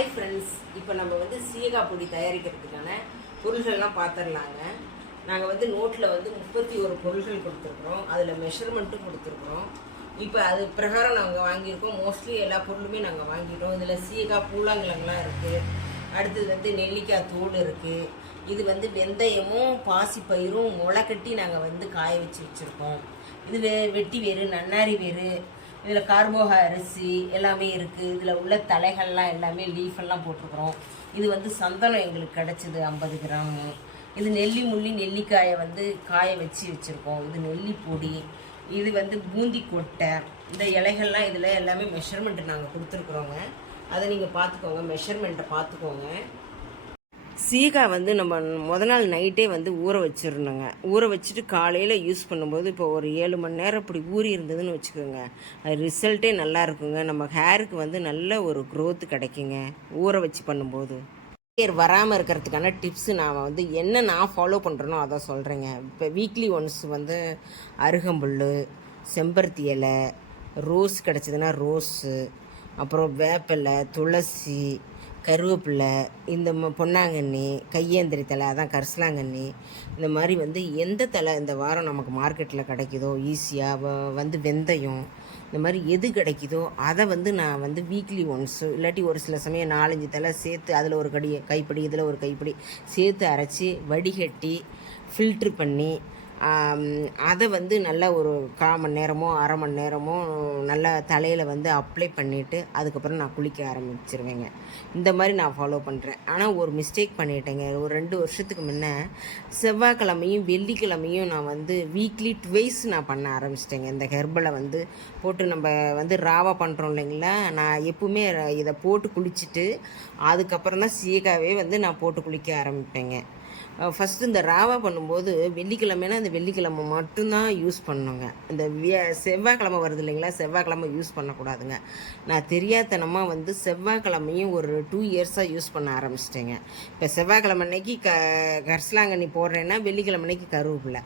Hi friends, இப்போ நம்ம வந்து சீயக்காய் பொடி தயாரிக்கிறதுக்கான பொருள்கள்லாம் பார்த்துடலாங்க. நாங்கள் வந்து நோட்டில் வந்து 31 பொருள்கள் கொடுத்துருக்குறோம். அதில் மெஷர்மெண்ட்டும் கொடுத்துருக்குறோம். இப்போ அது பிரகாரம் நாங்கள் வாங்கியிருக்கோம். மோஸ்ட்லி எல்லா பொருளுமே நாங்கள் வாங்கிட்டோம். இதில் சீயக்காய் பூலாங்கிழங்குலாம் இருக்குது. அடுத்தது வந்து நெல்லிக்காய் தோடு இருக்குது. இது வந்து வெந்தயமும் பாசிப்பயிரும் முளைக்கட்டி நாங்கள் வந்து காய வச்சு வச்சுருக்கோம். இது வெட்டி வேறு, நன்னாரி வேறு, இதில் கார்போஹா அரிசி எல்லாமே இருக்குது. இதில் உள்ள தலைகள்லாம் எல்லாமே லீஃபெல்லாம் போட்டிருக்குறோம். இது வந்து சந்தனம் எங்களுக்கு கிடச்சிது 50 கிராமு. இது நெல்லிக்காயை வந்து காய வச்சு வச்சுருக்கோம். இது நெல்லி பொடி. இது வந்து பூந்தி கொட்டை. இந்த இலைகள்லாம் இதில் எல்லாமே மெஷர்மெண்ட்டு நாங்கள் கொடுத்துருக்குறோங்க. அதை நீங்கள் பார்த்துக்கோங்க, மெஷர்மெண்ட்டை பார்த்துக்கோங்க. சீயக்காய் வந்து நம்ம நாள் நைட்டே வந்து ஊற வச்சிடணுங்க. ஊற வச்சுட்டு காலையில் யூஸ் பண்ணும்போது இப்போ ஒரு 7 மணி நேரம் இப்படி ஊறி இருந்ததுன்னு வச்சுக்கோங்க, அது ரிசல்ட்டே நல்லா இருக்குங்க. நம்ம ஹேருக்கு வந்து நல்ல ஒரு க்ரோத்து கிடைக்குங்க ஊற வச்சு பண்ணும்போது. ஹேர் வராமல் இருக்கிறதுக்கான டிப்ஸு நான் வந்து என்ன நான் ஃபாலோ பண்ணுறேனோ அதை சொல்கிறேங்க. இப்போ வீக்லி ஒன்ஸ் வந்து அருகம்புல், செம்பருத்தி இலை, ரோஸ் கிடச்சிதுன்னா ரோஸு, அப்புறம் வேப்பிலை, துளசி, கருவேப்பிலை, இந்த பொன்னாங்கண்ணி, கையேந்திரி தலை, அதான் கரிசலாங்கண்ணி, இந்த மாதிரி வந்து எந்த தலை இந்த வாரம் நமக்கு மார்க்கெட்டில் கிடைக்குதோ ஈஸியாக வந்து வெந்தயம், இந்த மாதிரி எது கிடைக்குதோ அதை வந்து நான் வந்து வீக்லி ஒன்ஸு, இல்லாட்டி ஒரு சில சமயம் 4-5 தலை சேர்த்து அதில் ஒரு கைப்பிடி இதில் ஒரு கைப்பிடி சேர்த்து அரைச்சி வடிகட்டி ஃபில்ட்ரு பண்ணி அதை வந்து நல்லா ஒரு 1/4 மணி நேரமோ அரை மணி நேரமோ நல்லா தலையில் வந்து அப்ளை பண்ணிவிட்டு அதுக்கப்புறம் நான் குளிக்க ஆரம்பிச்சிருவேங்க. இந்த மாதிரி நான் ஃபாலோ பண்ணுறேன். ஆனால் ஒரு மிஸ்டேக் பண்ணிட்டேங்க. ஒரு 2 வருஷத்துக்கு முன்னே செவ்வாய்க்கிழமையும் வெள்ளிக்கிழமையும் நான் வந்து வீக்லி ட்வைஸ் நான் பண்ண ஆரம்பிச்சிட்டேங்க. இந்த ஹெர்பலை வந்து போட்டு நம்ம வந்து ராவா பண்ணுறோம் இல்லைங்களா, நான் எப்பவுமே இதை போட்டு குளிச்சுட்டு அதுக்கப்புறம் தான் சீயக்காவே வந்து நான் போட்டு குளிக்க ஆரம்பிப்பேங்க. ஃபஸ்ட்டு இந்த ராவா பண்ணும்போது வெள்ளிக்கிழமைனா இந்த வெள்ளிக்கிழமை மட்டும்தான் யூஸ் பண்ணணுங்க. இந்த செவ்வாய்க்கிழமை வருது இல்லைங்களா, செவ்வாய்க்கிழமை யூஸ் பண்ணக்கூடாதுங்க. நான் தெரியாதனமாக வந்து செவ்வாய்க்கிழமையும் ஒரு 2 இயர்ஸாக யூஸ் பண்ண ஆரம்பிச்சிட்டேங்க. இப்போ செவ்வாய்க்கிழமை அன்னைக்கு கரிசலாங்கண்ணி போடுறேன்னா வெள்ளிக்கிழமை அன்னைக்கு கருவேப்பிலை,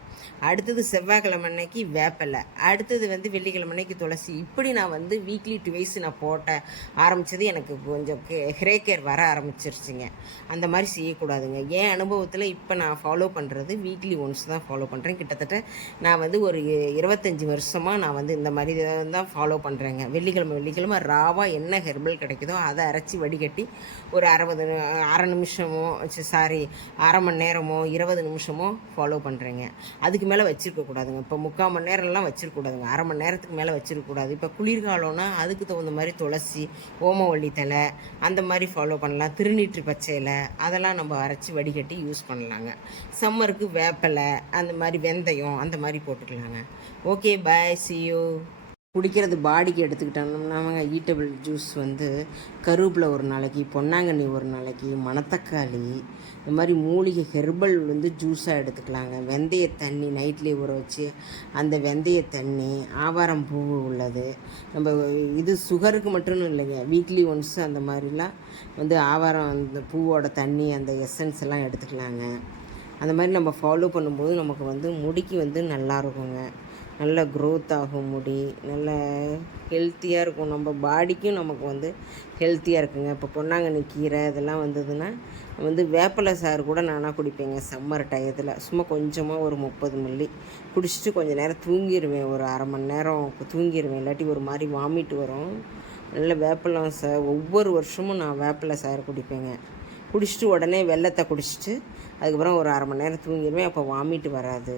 அடுத்தது செவ்வாய்க்கிழமை அன்னைக்கு வேப்பிலை, அடுத்தது வந்து வெள்ளிக்கிழமை அன்னைக்கு துளசி. இப்படி நான் வந்து வீக்லி 2 நான் போட்ட ஆரம்பித்தது எனக்கு கொஞ்சம் ஹேர் கேர் வர ஆரம்பிச்சிருச்சுங்க. அந்த மாதிரி செய்யக்கூடாதுங்க. என் அனுபவத்தில் இப்போ நான் ஃபாலோ பண்ணுறது வீக்லி ஒன்ஸ் தான் ஃபாலோ பண்ணுறேன். கிட்டத்தட்ட நான் வந்து ஒரு 25 வருஷமாக நான் வந்து இந்த மாதிரி தான் ஃபாலோ பண்ணுறேங்க. வெள்ளிக்கிழமை ராவாக என்ன ஹெர்பல் கிடைக்குதோ அதை அரைச்சி வடிகட்டி ஒரு அரை நிமிஷமோ அரை மணி நேரமோ 20 நிமிஷமோ ஃபாலோ பண்ணுறேங்க. அதுக்கு மேலே வச்சுருக்கக்கூடாதுங்க. இப்போ 3/4 மணி நேரம்லாம் வச்சுருக்கக்கூடாதுங்க. அரை மணி நேரத்துக்கு மேலே வச்சுருக்கக்கூடாது. இப்போ குளிர்காலம்னா அதுக்கு தகுந்த மாதிரி துளசி, ஓமவல்லி தலை அந்த மாதிரி ஃபாலோ பண்ணலாம். திருநீற்று பச்சை இலை அதெல்லாம் நம்ம அரைச்சி வடிகட்டி யூஸ் பண்ணலாங்க. சம்மருக்கு வேப்பிலை, அந்த மாதிரி வெந்தயம் அந்த மாதிரி போட்டுக்கலாங்க. Okay, bye, see you. குடிக்கிறது பாடிக்கு எடுத்துக்கிட்டோம்னா ஈட்டபிள் ஜூஸ் வந்து கருவேப்பிலை ஒரு நாளைக்கு, பொன்னாங்கண்ணி ஒரு நாளைக்கு, மணத்தக்காளி, இந்த மாதிரி மூலிகை ஹெர்பல் வந்து ஜூஸாக எடுத்துக்கலாங்க. வெந்தய தண்ணி நைட்லேயே ஊற வச்சு அந்த வெந்தய தண்ணி, ஆவாரம் பூ உள்ளது. நம்ம இது சுகருக்கு மட்டும் இல்லைங்க, வீக்லி ஒன்ஸ் அந்த மாதிரிலாம் வந்து ஆவாரம் அந்த பூவோட தண்ணி அந்த எசன்ஸ் எல்லாம் எடுத்துக்கலாங்க. அந்த மாதிரி நம்ம ஃபாலோ பண்ணும்போது நமக்கு வந்து முடிக்கு வந்து நல்லா இருக்குங்க. நல்ல க்ரோத் ஆகும் முடி, நல்ல ஹெல்த்தியாக இருக்கும். நம்ம பாடிக்கும் நமக்கு வந்து ஹெல்த்தியாக இருக்குங்க. இப்போ பொன்னாங்கண்ணி கீரை இதெல்லாம் வந்ததுன்னா வந்து வேப்பிலை சாறு கூட நானாக குடிப்பேங்க. சம்மர் டயத்தில் சும்மா கொஞ்சமாக ஒரு 30 மில்லி குடிச்சிட்டு கொஞ்சம் நேரம் தூங்கிடுவேன். ஒரு அரை மணி நேரம் தூங்கிடுவேன், இல்லாட்டி ஒரு மாதிரி வாமிட்டு வரும். நல்ல வேப்பிலை ஒவ்வொரு வருஷமும் நான் வேப்பிலை சாறு குடிப்பேங்க. குடிச்சிட்டு உடனே வெல்லத்தை குடிச்சிட்டு அதுக்கப்புறம் ஒரு அரை மணி நேரம் தூங்கிடுவேன். அப்போ வாமிட்டு வராது.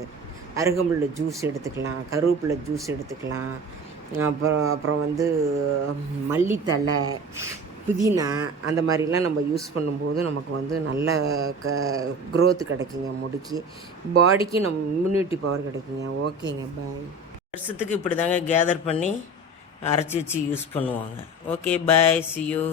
அருகம்புல் ஜூஸ் எடுத்துக்கலாம், கருவேப்பிலை ஜூஸ் எடுத்துக்கலாம். அப்புறம் வந்து மல்லித்தலை, புதினா அந்த மாதிரிலாம் நம்ம யூஸ் பண்ணும்போது நமக்கு வந்து நல்ல க்ரோத்து கிடைக்குங்க. முடிக்கு, பாடிக்கு நம்ம இம்யூனிட்டி பவர் கிடைக்குங்க. ஓகேங்க, பாய். வருஷத்துக்கு இப்படி தாங்க கேதர் பண்ணி அரைச்சி வச்சு யூஸ் பண்ணுவாங்க. Okay, bye, see you.